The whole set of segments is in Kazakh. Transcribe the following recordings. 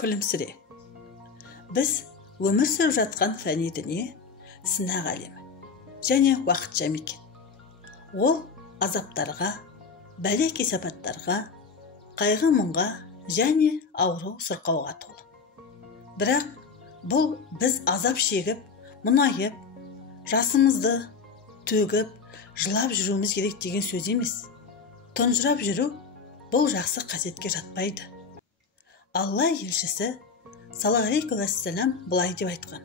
Күлімсіре. Біз өмір сүріп жатқан фәни дүние сынақ әлемі және уақытша мекен. Ол азаптарға, бәле кесапаттарға, қайғы мұңға және ауру сырқауға толы. Бірақ бұл біз азап шегіп, мұңайып, жасымызды төгіп, жылап жүруіміз керек деген сөз емес. Тұнжырап жүру бұл жақсы қасиетке жатпайды. Алла елшісі саллаллаху алейхи уассалам былай деп айтқан: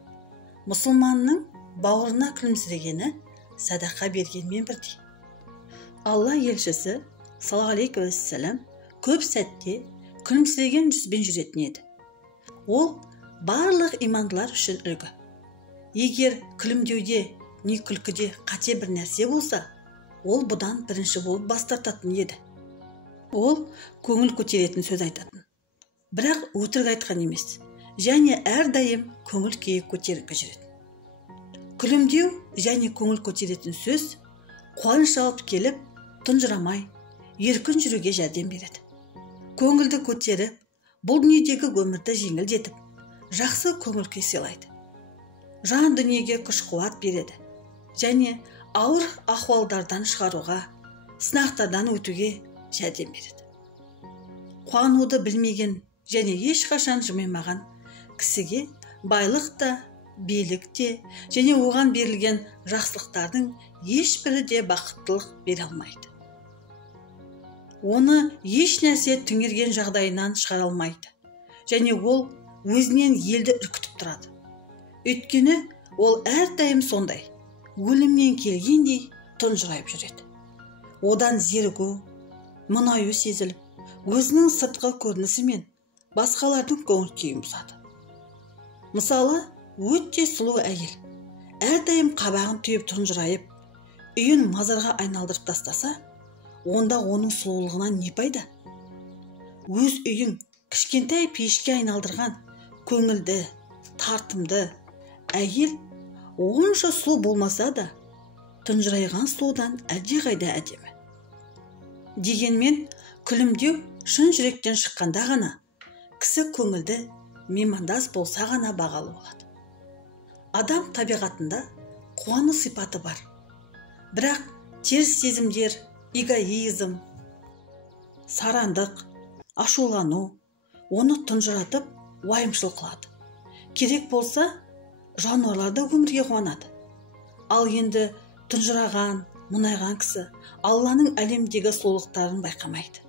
мұсылманның бауырына күлімсірегені садақа бергенмен бірдей. Алла елшісі саллаллаху алейхи уассалам көп сәтте күлімсіреген жүзбен жүретін еді. Ол барлық имандылар үшін үлгі. Егер күлімдеуде не күлкіде қате бір нәрсе болса, ол бұдан бірінші болып бас тартатын еді. Ол көңіл көтеретін сөз айтатын, бірақ өтірік айтқан емес, және әрдайым көңіл күйі көтеріңкі жүретін. Күлімдеу және көңіл көтеретін сөз қуаныш алып келіп, тұнжырамай, еркін жүруге жәрдем береді. Көңілді көтеріп, бұл дүниедегі өмірді жеңілдетіп, жақсы көңіл күй сыйлайды. Жан дүниеге күш-қуат береді және ауыр ахуалдардан шығаруға, сынақтардан өтуге жәрдем береді. Қуануды білмеген және ешқашан жымимаған кісіге байлық та, билік те және оған берілген жақсылықтардың ешбірі де бақыттылық бере алмайды. Оны еш нәрсе түңерген жағдайынан шығара алмайды және ол өзінен елді үркітіп тұрады. Өйткені ол әрдайым сондай, өлімнен келгендей тұнжырайып жүреді. Одан зерігу, мұңаю сезіліп, өзінің сыртқы көрінісі мен басқалардың көңіл күйін бұзады. Мысалы, өте сұлу әйел әрдайым қабағын түйіп тұнжырайып, үйін мазарға айналдырып тастаса, онда оның сұлулығынан не пайда? Өз үйін кішкентай пешке айналдырған көңілді, тартымды әйел онша сұлу болмаса да, тұнжырайған сұлудан әлдеқайда әдемі. Дегенмен, күлімдеу шын жүректен шыққанда ғана, кісі көңілді, меймандас болса ғана бағалы болады. Адам табиғатында қуану сипаты бар. Бірақ теріс сезімдер, эгоизм, сарандық, ашулану оны тұнжыратып, уайымшыл қылады. Керек болса, жануарлар да өмірге қуанады. Ал енді тұнжыраған, мұнайған кісі Алланың әлемдегі сұлулықтарын байқамайды.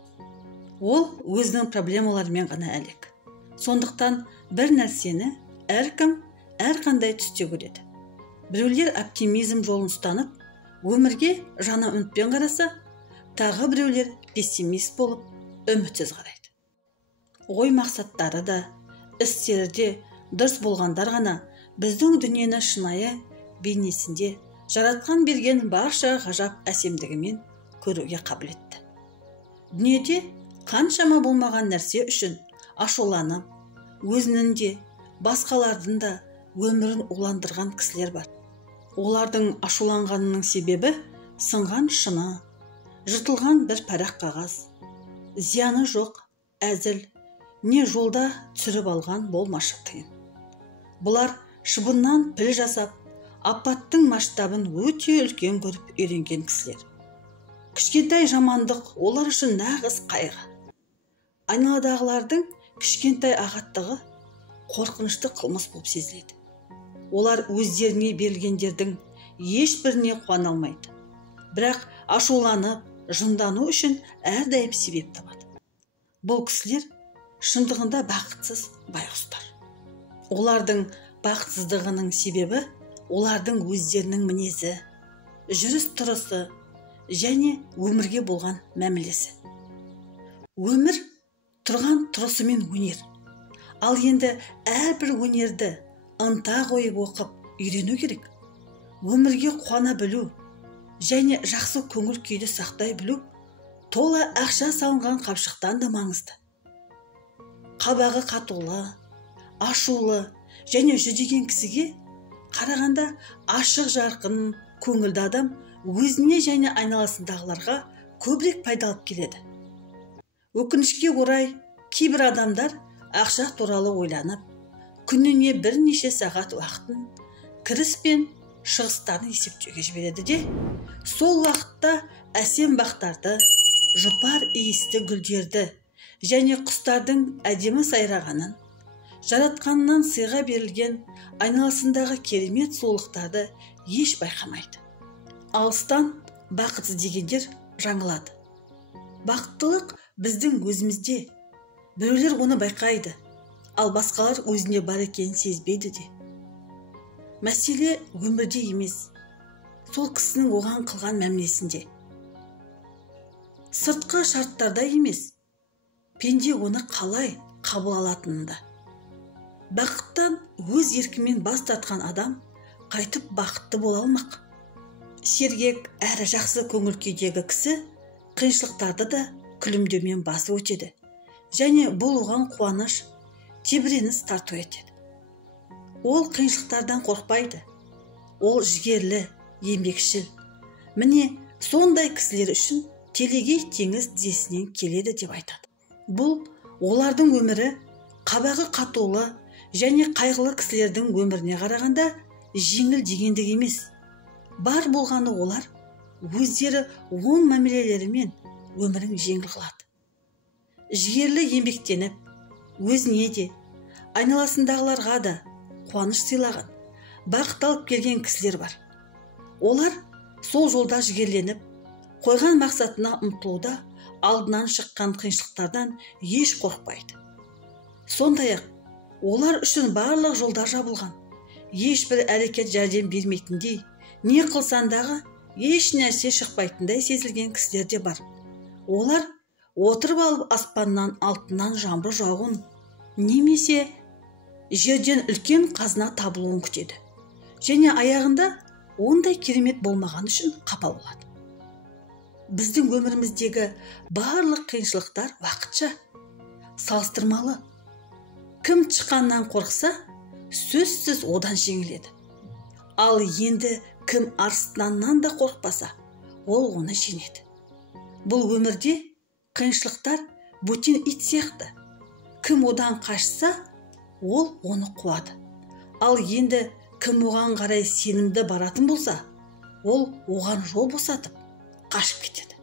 Ол өзінің проблемаларымен ғана әлек. Сондықтан бір нәрсені әркім әрқандай түсте көреді. Біреулер оптимизм жолын ұстанып, өмірге жаңа үмітпен қараса, тағы біреулер пессимист болып, үмітсіз қарайды. Ой мақсаттары да, істері де дұрыс болғандар ғана біздің дүниені шынайы бейнесінде жаратқан берген барша ғажап әсемдігімен көруге қабілетті. Дүниеде қаншама болмаған нәрсе үшін ашуланып, өзінің де, басқалардың да өмірін уландырған кісілер бар. Олардың ашуланғанының себебі сынған шыны, жыртылған бір парақ қағаз, зияны жоқ, әзіл, не жолда түсіріп алған болмашы тиын. Бұлар шыбыннан піл жасап, апаттың масштабын өте үлкен көріп үйренген кісілер. Кішкентай жамандық олар үшін нағыз қайғы. Айналадағылардың кішкентай ағаттығы қорқынышты қылмыс болып сезіледі. Олар өздеріне берілгендердің ешбіріне қуана алмайды. Бірақ ашуланып, жындану үшін әрдайым себеп табады. Бұл кісілер шындығында бақытсыз байғұстар. Олардың бақытсыздығының себебі олардың өздерінің мінезі, жүріс-тұрысы және өмірге болған мәмілесі. Өмір тұрған тұрысымен өнер. Ал енді әрбір өнерді ынта қойып оқып, үйрену керек. Өмірге қуана білу және жақсы көңіл күйді сақтай білу тола ақша салынған қапшықтан да маңызды. Қабағы қатулы, ашулы және жүдеген кісіге қарағанда ашық жарқын, көңілді адам өзіне және айналасындағыларға көбірек пайда алып келеді. Өкінішке орай, кейбір адамдар ақша туралы ойланып, күніне бірнеше сағат уақытын кіріс пен шығыстарын есептеуге жібереді де, сол уақытта әсем бақтарды, жұпар иісті гүлдерді және құстардың әдемі сайрағанын, жаратқаннан сыйға берілген айналасындағы керемет сұлулықтарды еш байқамайды. Алыстан бақыт іздегендер жаңылады. Бақыттылық біздің өзімізде. Біреулер оны байқайды, ал басқалар өзінде бар екенін сезбейді де. Мәселе өмірде емес, сол кісінің оған қылған мәмілесінде. Сыртқы шарттарда емес, пенде оны қалай қабыл алатынында. Бақыттан өз еркімен бас тартқан адам қайтып бақытты бола алмақ. Сергек әрі жақсы көңіл күйдегі кісі қиыншылықтарды да күлімдеумен басып өтеді, және бұл оған қуаныш, тебіреніс тарту етеді. Ол қиыншылықтардан қорқпайды. Ол жігерлі, еңбекшіл. Міне, сондай кісілер үшін телегей теңіз тізесінен келеді деп айтады. Бұл олардың өмірі қабағы қатулы және қайғылы кісілердің өміріне қарағанда жеңіл дегендік емес. Бар болғаны олар өздері оң мәмілелерімен өмірін жеңіл қылады. Жігерлі еңбектеніп, өзіне де, айналасындағыларға да қуаныш сыйлаған, бақыт алып келген кісілер бар. Олар сол жолда жігерленіп, қойған мақсатына ұмтылуда алдынан шыққан қиыншылықтардан еш қорқпайды. Сондай-ақ, олар үшін барлық жолдар жабылған, ешбір әрекет жәрдем бермейтіндей, не қылсандағы еш нәрсе шықпайтындай сезілген кісілер де бар. Олар отырып алып аспаннан алтыннан жаңбыр жауын, немесе жерден үлкен қазына табылуын күтеді. Және аяғында ондай керемет болмаған үшін қапа болады. Біздің өміріміздегі барлық қиыншылықтар уақытша, салыстырмалы. Кім тышқаннан қорқса, сөзсіз одан жеңіледі. Ал енді кім арыстаннан да қорқпаса, ол оны жеңеді. Бұл өмірде қиыншылықтар бөтен ит сияқты. Кім одан қашса, ол оны қуады. Ал енді кім оған қарай сенімді баратын болса, ол оған жол босатып, қашып кетеді.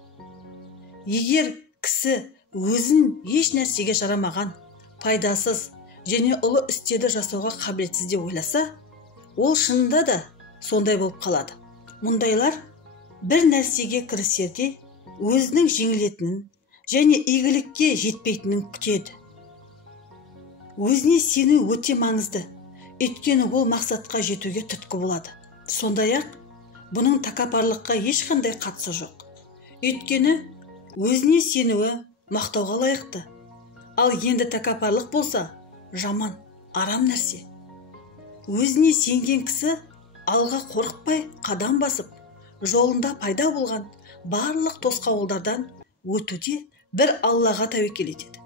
Егер кісі өзін еш нәрсеге жарамаған, пайдасыз және ұлы істерді жасауға қабілетсіз деп ойласа, ол шынында да сондай болып қалады. Мұндайлар бір нәрсеге кірісерде өзінің жеңілетінін және игілікке жетпейтінін күтеді. Өзіне сену өте маңызды, өйткені ол мақсатқа жетуге түрткі болады. Сондай-ақ, бұның тәкаппарлыққа ешқандай қатысы жоқ. Өйткені өзіне сенуі мақтауға лайықты. Ал енді тәкаппарлық болса, жаман, арам нәрсе. Өзіне сенген кісі алға қорықпай қадам басып, жолында пайда болған барлық тосқауылдардан өтуде бір Аллаға тәуекел етеді.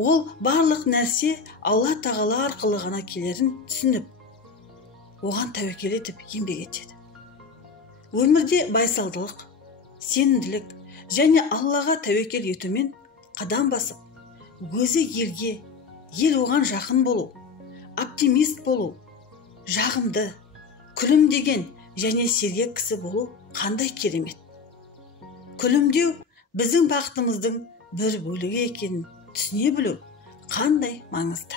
Ол барлық нәрсе Алла тағала арқылы ғана келерін түсініп, оған тәуекел етіп еңбек етеді. Өмірде байсалдылық, сенімділік және Аллаға тәуекел етумен қадам басып, өзі елге, ел оған жақын болу, оптимист болу, жағымды, күлімдеген және сергек кісі болу қандай керемет. Күлімдеу біздің бақытымыздың бір бөлігі екенін түсіне білу қандай маңызды.